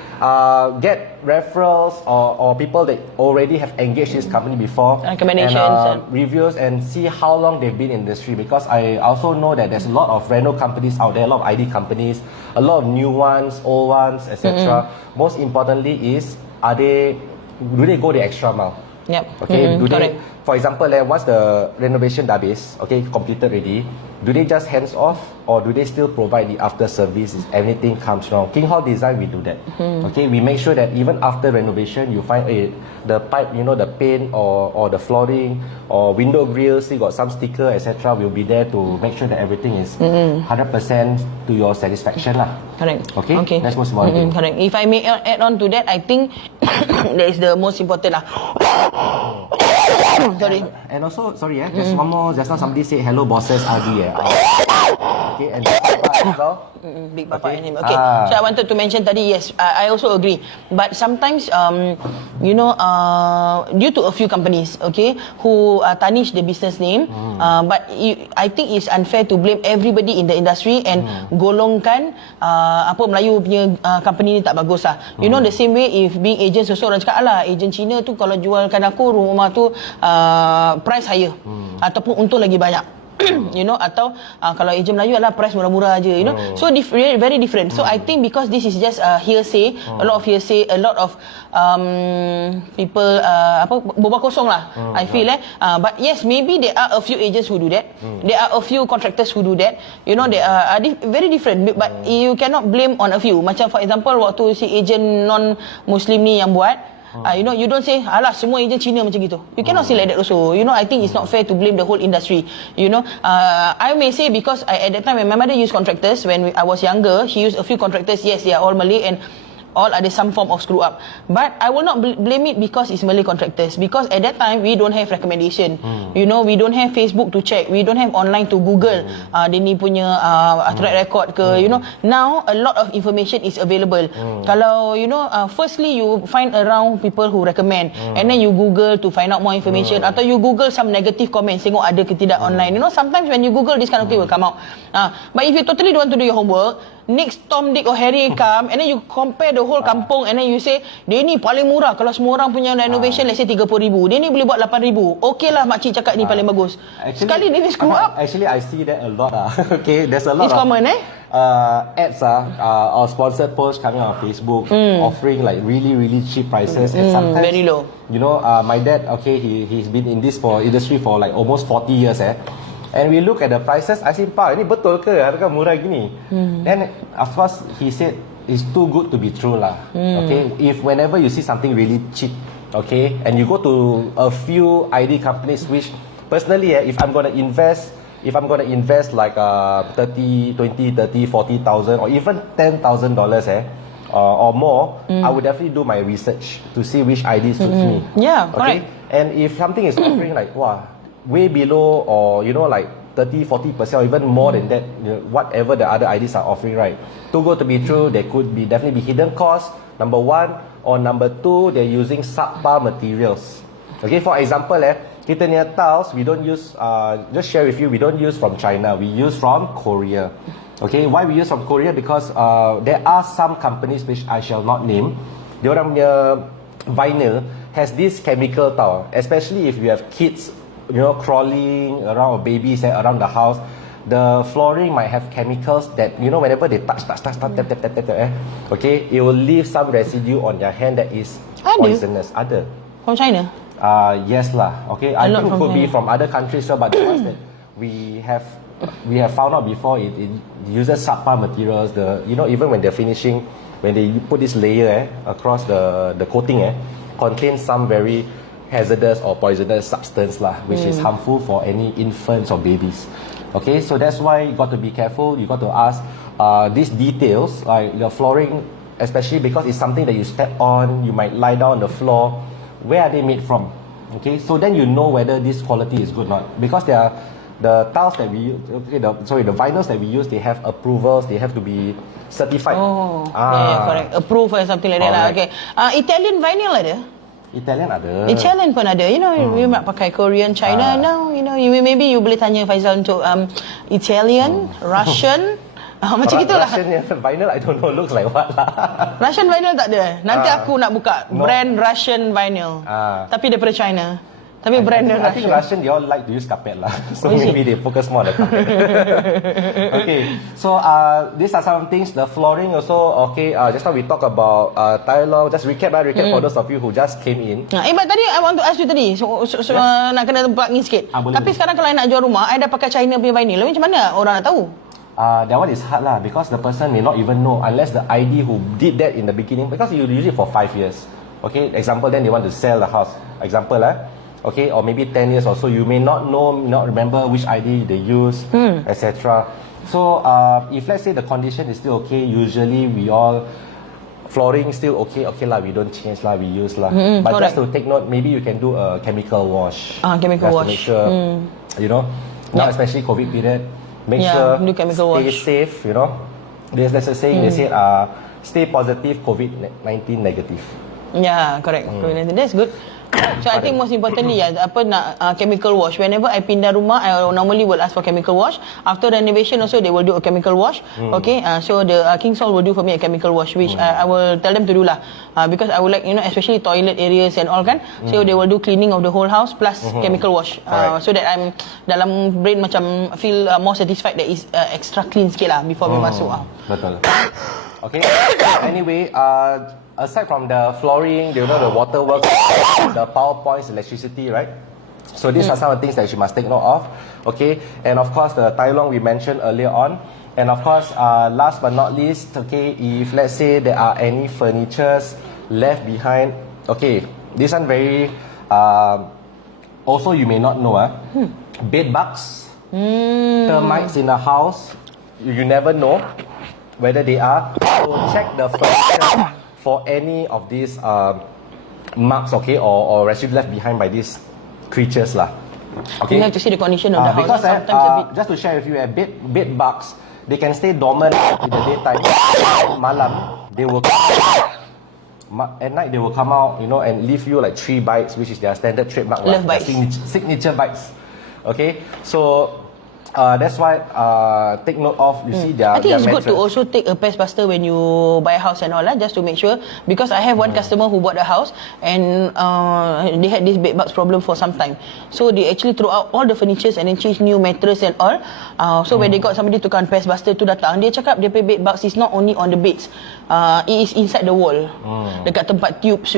get referrals or people that already have engaged this company before, recommendations, and reviews, and see how long they've been in the industry, because I also know that there's a lot of reno companies out there, a lot of ID companies, a lot of new ones, old ones, etc. Most importantly is, do they go the extra mile? Okay, do they, for example, once the renovation dah habis, okay, completed already, do they just hands off, or do they still provide the after service if anything comes wrong? King Hall Design, we do that. Okay, we make sure that even after renovation, you find the pipe, you know, the paint or the flooring or window grills, you got some sticker, etc. We'll be there to make sure that everything is 100% to your satisfaction lah. Correct. Okay, that's most important. Correct. If I may add on to that, I think that is the most important lah. Sorry. And also, sorry, just one more. Just now somebody said hello, bosses, RD. Okay, and Big Papa and him. Okay, so I wanted to mention tadi, yes, I also agree. But sometimes, you know, due to a few companies, okay, who tarnish the business name, but I think it's unfair to blame everybody in the industry and golongkan apa Melayu punya company ni tak bagus lah. You know, the same way if being agent, orang cakap alah, agent Cina tu kalau jualkan aku rumah tu price higher ataupun untung lagi banyak. you know, atau kalau ejen Melayu adalah price murah-murah aja, you know. So very different. So I think because this is just hearsay, a lot of hearsay, a lot of people boba kosong lah. I feel but yes, maybe there are a few agents who do that. There are a few contractors who do that. You know, they are very different, but you cannot blame on a few. Macam for example waktu si agent non-Muslim ni yang buat, you know, you don't say alah semua ejen Cina macam gitu. You cannot say like that also. You know, I think it's not fair to blame the whole industry. You know, I may say because at that time when my mother used contractors, when I was younger, she used a few contractors. Yes, they are all Malay and all ada some form of screw up, but I will not blame it because it's Malay contractors, because at that time we don't have recommendation. You know, we don't have Facebook to check, we don't have online to Google dia ni punya track record ke. You know, now a lot of information is available. Kalau you know, firstly you find around people who recommend, and then you Google to find out more information, atau you Google some negative comments, tengok ada ke tidak online. You know, sometimes when you Google this kind of thing will come out. But if you totally don't want to do your homework, next Tom, Dick or Harry come, and then you compare the whole kampung, and then you say dia ni paling murah. Kalau semua orang punya renovation let's say 30,000, dia ni boleh buat 8,000. Okey lah makcik cakap ni paling bagus. Sekali dia ni screw up. Actually I see that a lot okay, there's a lot it's of common ads or sponsored posts coming on Facebook offering like really cheap prices, and sometimes very low. You know, my dad, okay, he's been in this industry for like almost 40 years and we look at the prices, I said, "Pa, ini betul ke harga murah gini?" Then of course he said it's too good to be true lah. Okay, if whenever you see something really cheap, okay, and you go to a few ID companies, which personally if I'm going to invest like 30, 20, 30, 40,000 or even $10,000 or more, I would definitely do my research to see which ID suits me. Yeah, okay? correct. And if something is offering like way below, or you know, like 30-40% or even more than that, you know, whatever the other IDs are offering, right? Too good to be true, there could be definitely be hidden costs, number one, or number two, they're using subpar materials. Okay, for example, kita punya tiles, we don't use, just share with you, we don't use from China, we use from Korea. Okay, why we use from Korea? Because there are some companies which I shall not name, diorang punya vinyl has this chemical tile, especially if you have kids, you know, crawling around, or babies around the house, the flooring might have chemicals that, you know, whenever they touch, tap, okay, it will leave some residue on their hand that is poisonous. Ada. From China? Yes lah. Okay, I think it could be from other countries, but the ones that we have found out before, it uses subpar materials. You know, even when they're finishing, when they put this layer across the coating, contains some very hazardous or poisonous substance which is harmful for any infants or babies. Okay, so that's why you got to be careful. You got to ask these details, like your flooring, especially because it's something that you step on, you might lie down on the floor. Where are they made from? Okay, so then you know whether this quality is good or not, because they are the tiles that we use, the vinyls that we use, they have approvals, they have to be certified. Yeah, correct. Approved or something like that lah. Okay, Italian vinyl ada? Italian pun ada. You know, you nak pakai Korean, China. Now, you know, maybe you boleh tanya Faizal untuk Italian, Russian. Macam gitulah. Russian vinyl, I don't know, looks like what lah. Russian vinyl tak ada. Nanti aku nak buka brand Russian vinyl. Tapi daripada China. Tapi brand I think Russian, they all like to use carpet lah. So maybe they focus more on the carpet. Okay, so these are some things. The flooring also, okay, just now we talk about tile. Just recap for those of you who just came in. But tadi I want to ask you tadi, nak kena plug-in sikit. Tapi sekarang kalau I nak jual rumah, I dah pakai China punya vinyl. Macam mana orang nak tahu? That one is hard lah, because the person may not even know unless the ID who did that in the beginning, because you use it for 5 years. Okay, example, then they want to sell the house. Example, okay, or maybe 10 years or so, you may not know, not remember which ID they use, etc. So, if let's say the condition is still okay, usually we all, flooring still okay lah, we don't change lah, we use lah. But correct. just to take note, maybe you can do a chemical wash. Chemical wash. To make sure, you know, now especially COVID period, make sure do chemical stay wash. safe, you know. There's a saying, they say, stay positive, COVID-19 negative. Yeah, correct. That's good. So I think most importantly chemical wash. Whenever I pindah rumah, I normally will ask for chemical wash. After renovation also they will do a chemical wash. Okay, so the King Sol will do for me a chemical wash, which I will tell them to do lah. Because I would like, especially toilet areas and all kan. So they will do cleaning of the whole house plus chemical wash. So that I'm dalam brain macam feel more satisfied that is extra clean sikit lah before we masuk. Betul. Okay. Anyway, aside from the flooring, the waterworks, the power points, electricity, right? So these are some of the things that you must take note of. Okay, and of course the Tai Long we mentioned earlier on, and of course last but not least, okay, if let's say there are any furnitures left behind, okay, this one very also you may not know bed bugs, termites in the house, you never know whether they are. So check the furniture for any of these marks, okay, or residue left behind by these creatures lah. Okay. You have to see the condition of the house. Because sometimes a bit. just to share with you, bed bugs, they can stay dormant in the daytime. Malam, they will at night they will come out, and leave you like 3 bites, which is their standard trademark. Love bites. Signature bites. Okay, so that's why take note of, you see their I think it's mattress. good to also take a pest buster when you buy a house and all just to make sure, because I have one customer who bought a house and they had this bed bugs problem for some time, so they actually throw out all the furnitures and then change new mattress and all. So when they got somebody to come, pest buster tu datang, dia cakap dia punya bed bugs is not only on the beds, it is inside the wall, dekat tempat tubes,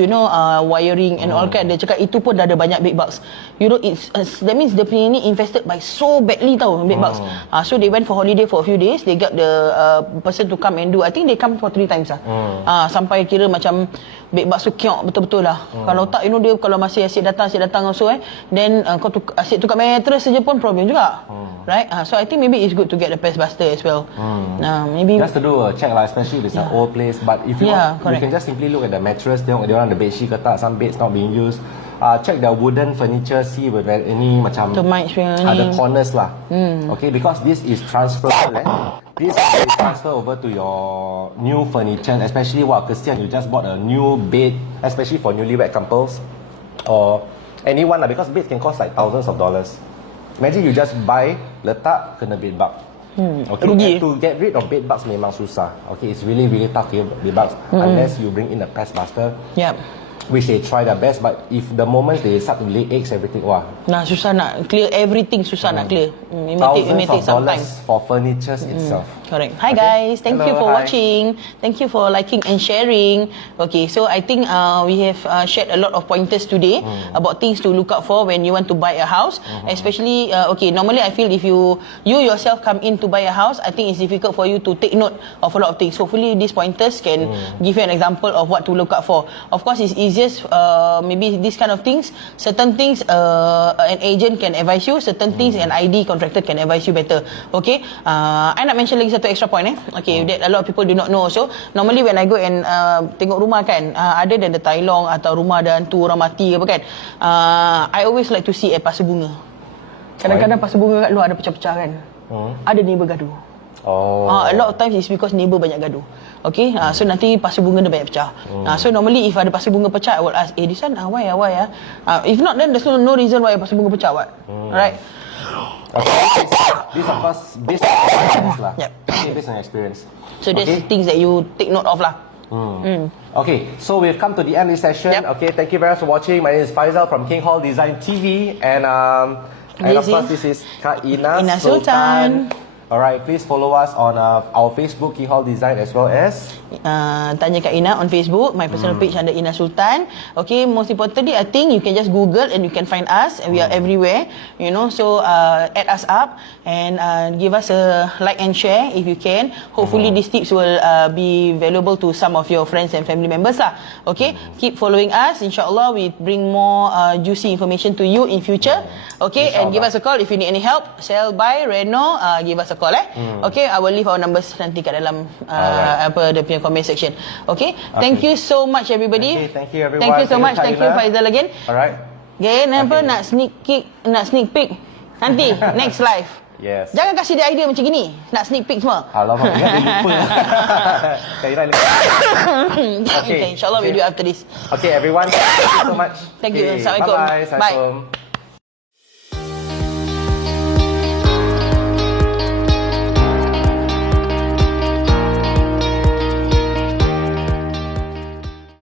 wiring and all kan. Dia cakap itu pun dah ada banyak bed bugs. That means the punya ni infested by so badly tau, bed bugs. So they went for holiday for a few days. They got the person to come and do. I think they come for 3 times lah. Sampai kira macam bed bugs tu kiok betul-betul lah. Kalau tak, dia kalau masih asyik datang also then kau asyik tukar mattress saja pun problem juga. Right? So I think maybe it's good to get a pest buster as well. Maybe just to do a check lah, especially if it's an old place. But if you want, you can just simply look at the mattress. Tengok dia orang the bed sheet ke tak, some beds not being used. Check the wooden furniture, see if there any macam ada corners lah. Okay, because this is transferable. This is transfer over to your new furniture, especially kesian you just bought a new bed, especially for newlywed couples or anyone lah, because beds can cost like thousands of dollars. Imagine you just buy, letak, kena bed bug. Okay, and to get rid of bed bugs memang susah. Okay, it's really tough to get bed bugs unless you bring in a pest buster. Yep. Which they try their best, but if the moment they start to lay eggs, everything, susah nak clear everything, susah nak clear. It may take some time. Thousands of dollars for furniture itself. Correct. Hi guys, thank you for watching. Thank you for liking and sharing. Okay, so I think we have shared a lot of pointers today about things to look out for when you want to buy a house. Especially, normally I feel if you yourself come in to buy a house, I think it's difficult for you to take note of a lot of things. Hopefully these pointers can give you an example of what to look out for. Of course, it's easiest maybe this kind of things. Certain things an agent can advise you. Certain things an ID contractor can advise you better. Okay, I nak mention lagi satu extra point okay, that a lot of people do not know also. Normally when I go and tengok rumah kan, other than the Tai Long atau rumah ada hantu orang mati apa kan, I always like to see pasu bunga. Kadang-kadang pasu bunga kat luar ada pecah-pecah kan, ada neighbor gaduh. A lot of times it's because neighbor banyak gaduh. Okay, so nanti pasu bunga dia banyak pecah. So normally if ada pasu bunga pecah, I will ask, this one why if not, then there's no reason why pasu bunga pecah, right? Okay. This of course based on experience lah. Yep. Okay, based on experience. So there's things that you take note of lah. Okay, so we've come to the end of this session. Okay, thank you very much for watching. My name is Faisal from King Hall Design TV, and of course this is Kak Ina Sultan. Alright, please follow us on our Facebook, King Hall Design, as well as Tanya Kak Ina on Facebook, my personal page under Ina Sultan. Okay, most importantly, I think you can just Google and you can find us, and we are everywhere. So add us up and give us a like and share if you can. Hopefully these tips will be valuable to some of your friends and family members lah. Okay, keep following us. Inshallah, we bring more juicy information to you in future. Okay, and give us a call if you need any help. Sell, buy, reno, give us a call. Okay, I will leave our numbers nanti kat dalam dia punya comment section. Okay, thank you so much everybody. Okay, thank you everyone. Thank you so much. Thank you Faizal again. Alright. Okay, nak sneak peek nanti next live. Yes. Jangan kasih dia idea macam gini. Nak sneak peek semua. Alamak, ingat dia lupa. Kira Okay, insyaAllah we do after this. Okay, everyone. Thank you so much. Thank you. Okay, Assalamualaikum. Bye-bye. Bye. Assalamualaikum.